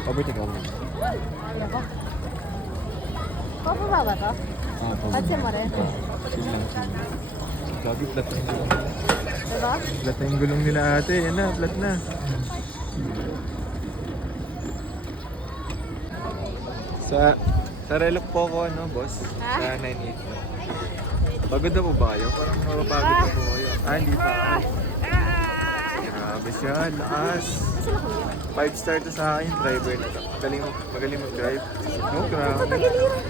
Pabuti ka mo. Ano ko? Pababa ba to? Patse mo rin. Chill lang, chill lang. Lagi flat na yung gulong nila. Diba? Flat na yung gulong nila ate. Yan na, flat na. Sa relok po ako, ano, boss? Ha? Sa 980. Pagod na po ba kayo? Parang mapapagod na po kayo. Hindi pa. Grabe siya, lakas. 5-star to sa akin, driver na to. Magaling mag-drive. No, grabe. Pagiliran.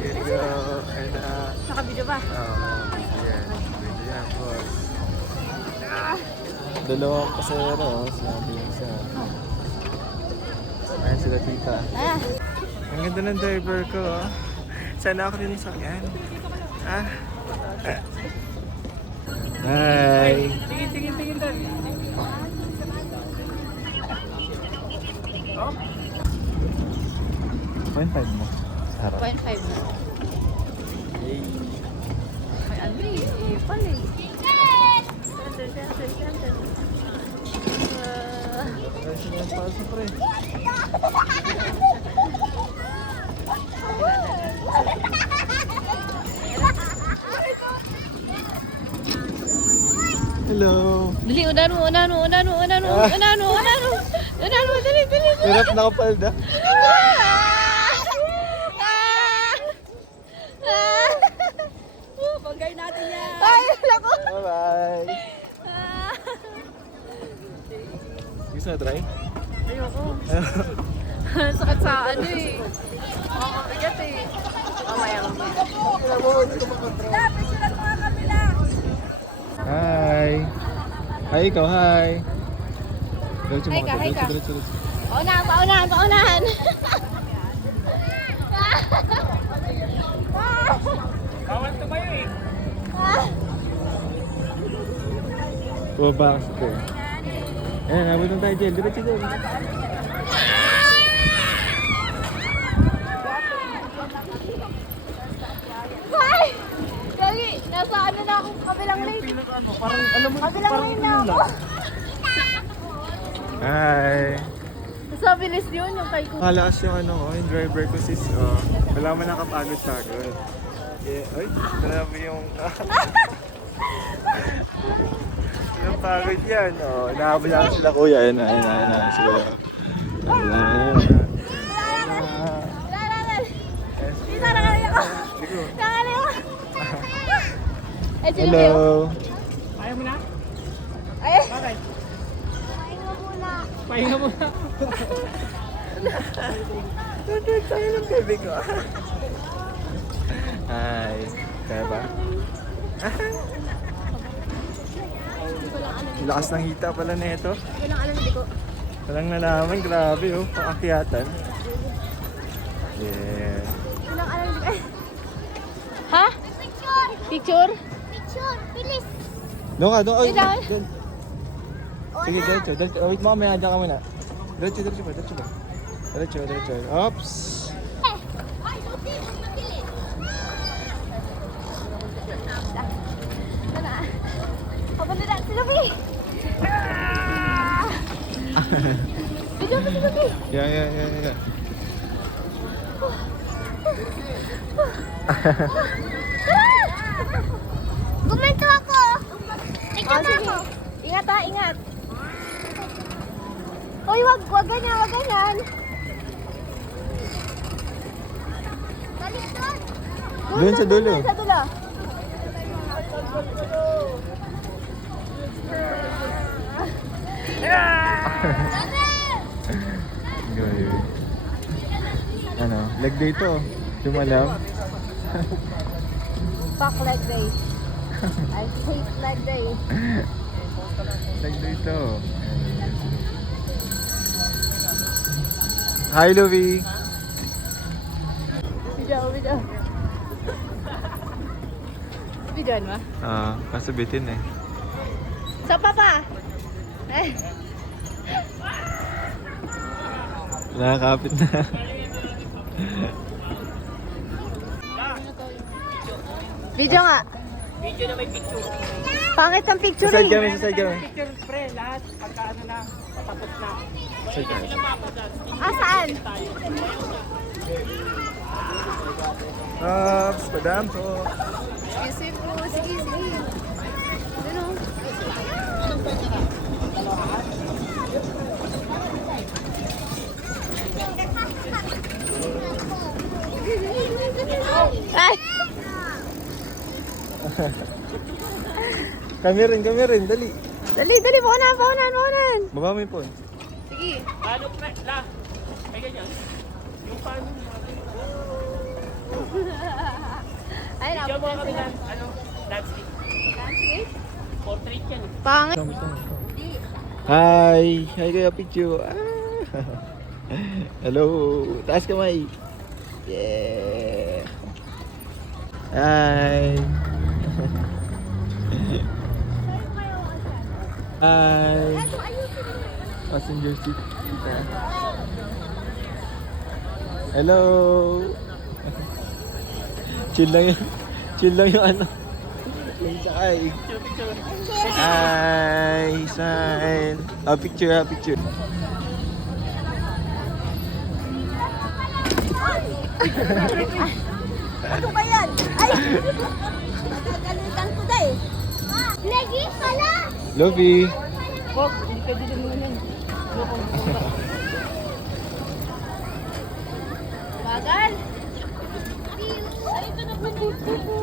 Here you go. And, Nakabidyo ba? yan. Yan, boss. Dalawang pasero, sinabi yung isa. Ayan sila tita. Ang ganda ng driver ko, oh. Sana ako rin sa yan. Hi! Tingin doon. Oh? 0.5 mo. Sarap. 0.5 na. Yay! May ano eh, pala eh. Center. Kasi yung paso, pre. Hello! Dali, unan mo, dali. Hirap nakapalda. Banggay natin yan. Ay, lako. Bye-bye! Gusto na try? Ayoko. Sakit sa ano eh. Makabigat eh. Mamaya. Hi! Hi, ikaw, hi! Diretso mo Hi ka, ka, hi ka. diretso. Paunahan. Bawal tumayo eh. Bumaba kasi ko. Ayan, nabot na tayo, Jel. Diretso. Ay! Gagi, nasa ano na akong kabilang lane. Parang alam mo, Kabilang lane na ako. Hi! Sa bilis yun yung kay ko. Malakas yung ano ko, yung driver ko sis. Wala man nakapagod-pagod. Ay, grabe yung... Walang pagod yan. Inahabol lang sila kuya. Ayan na. Sila. Isa na kaya ako. Nakali ako. Hello! ayaw mo na? Ay! Bakit? Pahinga muna. Pahinga mo na. Nandun tayo ng baby ko. Hi. Kaya ba? Lakas ng hita pala na ito. Hindi lang alam, hindi ko. Walang nalaman. Grabe oh. Pang-akyatan. Yeah. Hindi lang alam, hindi ko. Ha? Picture? Bilis. Doon ka. Ay, Dito. doon. Sige, diretso. Wait mo, may adya ka muna. Diretso ba? Diretso. Oops. Papunta na, si Lupi! Video mo si Lupi! Yeah. Gumento ako! Ikaw na ako! Ingat ha, ingat! Uy, wag ganyan! Balik doon! Doon sa dulo. Sa dulo! Good. Ano? Leg day to. Dumalam. Fuck leg day. I hate leg day. Leg day to. Hi, Louie. Video. Videoan mo? Kaso bitin eh. Sa papa! Nakakapit na. Video nga. Video na may picture. Pangit ang picture Sa side eh. kami. Picture pre, lahat. Pagka ano na, patapos na. Say guys. Saan? Madam po. Sige po. Sige. Ano? Ay! Kami rin, dali. Dali, paunan. Baba mo yung phone. Sige. Paano pa? La. Ay, ganyan. Yung paano. Ay, Diyan mo kami ng, landscape. Landscape? Portrait yan. Pangit. Hi! Hi Kuya Pichu. Hello! Taas kamay! Yeah! Hi! Hi! Passenger seat. Hello! Chill lang yung ano. Yung sakay. Hi! Smile! Picture. Ano ba yan? Ay! Nagagalitan ko na eh. Lagi pala! Lovey! Pop, hindi pwede din mo yan. Bagal! Ay, ito na po.